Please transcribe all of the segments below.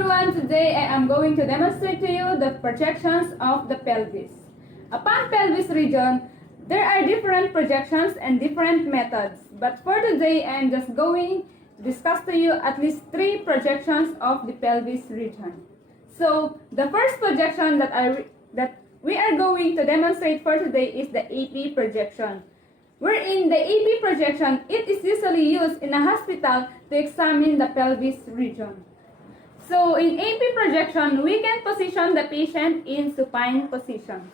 everyone, today I am going to demonstrate to you the projections of the pelvis. Upon pelvis region, there are different projections and different methods. But for today, I am just going to discuss to you at least 3 projections of the pelvis region. So, the first projection that we are going to demonstrate for today is the AP projection. Wherein the AP projection, it is usually used in a hospital to examine the pelvis region. So, in AP projection, we can position the patient in supine position.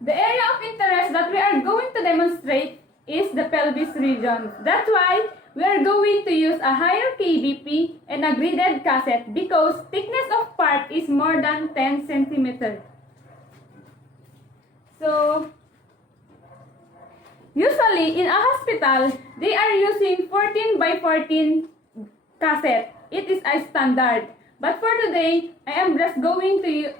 The area of interest that we are going to demonstrate is the pelvis region. That's why we are going to use a higher KBP and a graded cassette because thickness of part is more than 10 centimeters. So, usually in a hospital, they are using 14 by 14 cassette. It is a standard. But for today, I am just going to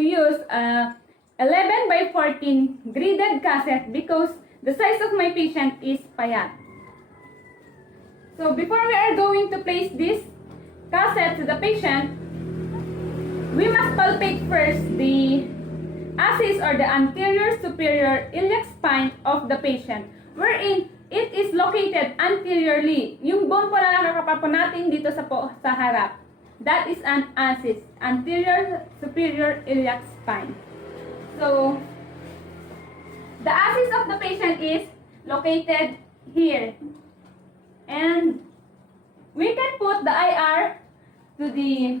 use a 11 by 14 graded cassette because the size of my patient is payat. So before we are going to place this cassette to the patient, we must palpate first the axis or the anterior superior iliac spine of the patient, wherein it is located anteriorly. Yung bone po na nakakapapo natin dito sa harap. That is an axis, anterior superior iliac spine. So, the axis of the patient is located here. And we can put the IR to the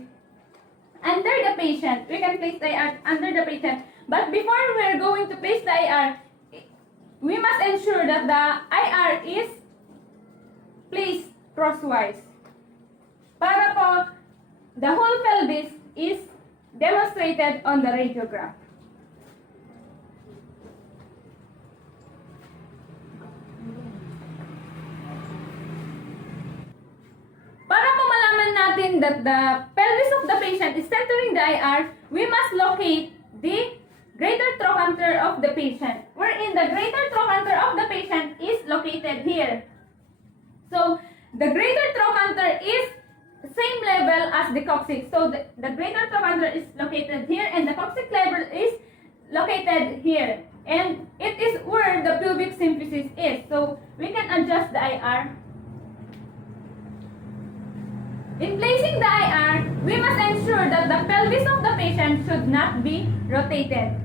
under the patient. We can place the IR under the patient. But before we are going to place the IR, we must ensure that the IR is placed crosswise. Para po, the whole pelvis is demonstrated on the radiograph. Para po malaman natin that the pelvis of the patient is centering the IR, we must locate the greater trochanter of the patient, wherein the greater trochanter of the patient is located here. So, the greater trochanter is same level as the coccyx. So, the greater trochanter is located here and the coccyx level is located here. And it is where the pubic symphysis is. So, we can adjust the IR. In placing the IR, we must ensure that the pelvis of the patient should not be rotated.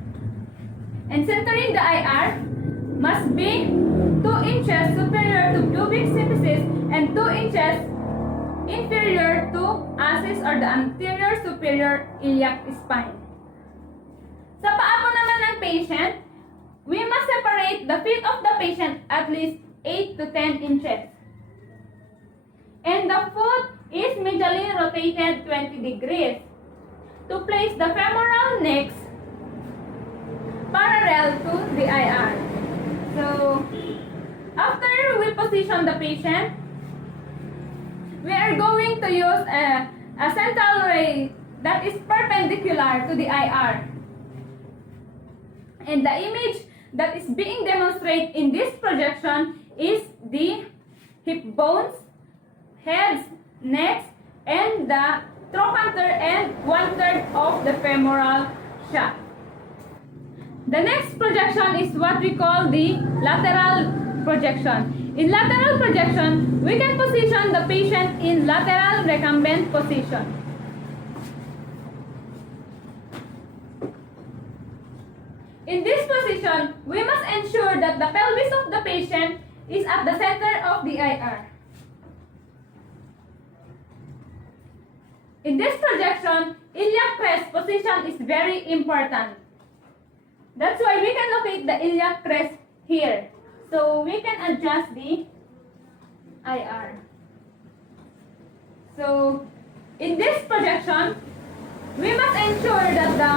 And centering the IR must be 2 inches superior to pubic symphysis and 2 inches inferior to axis or the anterior superior iliac spine. Sa paa po naman ng patient, we must separate the feet of the patient at least 8 to 10 inches. And the foot is medially rotated 20 degrees to place the femoral next parallel to the IR. So, after we position the patient, we are going to use a central ray that is perpendicular to the IR. And the image that is being demonstrated in this projection is the hip bones, heads, necks, and the trochanter and 1/3 of the femoral shaft. The next projection is what we call the lateral projection. In lateral projection, we can position the patient in lateral recumbent position. In this position, we must ensure that the pelvis of the patient is at the center of the IR. In this projection, iliac crest position is very important. That's why we can locate the iliac crest here. So, we can adjust the IR. So, in this projection, we must ensure that the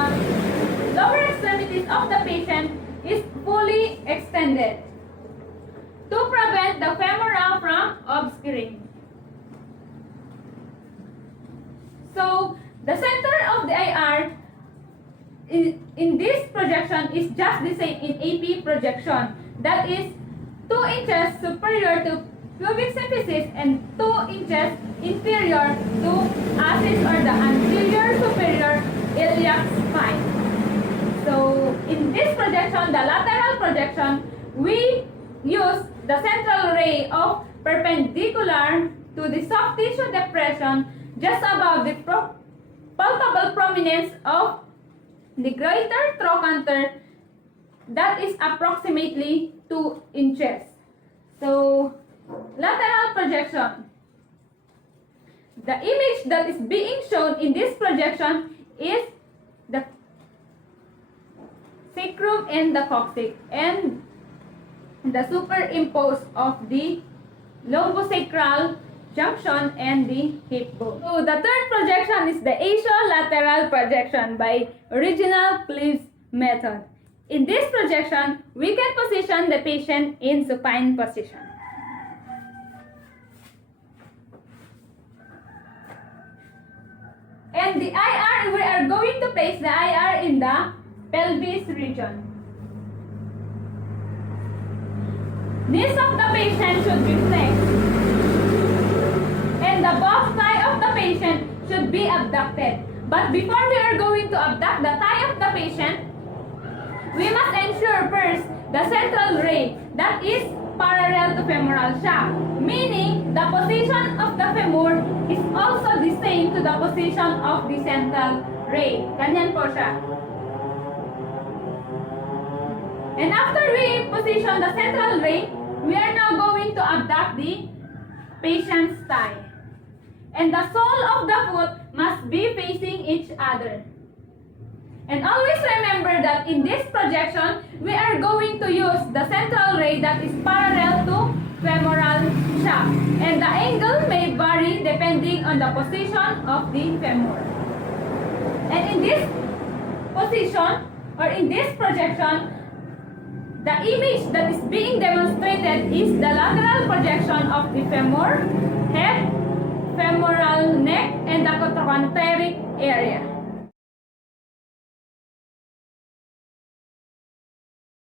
lower extremities of the patient is fully extended to prevent the femora from obscuring. So, the center of the IR in this projection is just the same in AP projection. That is 2 inches superior to pubic symphysis and 2 inches inferior to axis or the anterior superior iliac spine. So, in this projection, the lateral projection, we use the central ray of perpendicular to the soft tissue depression just above the palpable prominence of the greater trochanter, that is approximately 2 inches. So, lateral projection. The image that is being shown in this projection is the sacrum and the coccyx and the superimpose of the lumbosacral junction and the hip bone. So the third projection is the axial-lateral projection by original Pelvis method. In this projection, we can position the patient in supine position. And the IR, we are going to place the IR in the pelvis region. Knees of the patient should be flexed. And the both thigh of the patient should be abducted. But before we are going to abduct the thigh of the patient, we must ensure first the central ray that is parallel to femoral shaft, meaning the position of the femur is also the same to the position of the central ray. Ganyan po siya. And after we position the central ray, we are now going to abduct the patient's thigh. And the sole of the foot must be facing each other. And always remember that in this projection, we are going to use the central ray that is parallel to femoral shaft. And the angle may vary depending on the position of the femur. And in this position, or in this projection, the image that is being demonstrated is the lateral projection of the femur, head, femoral neck, and the trochanteric area.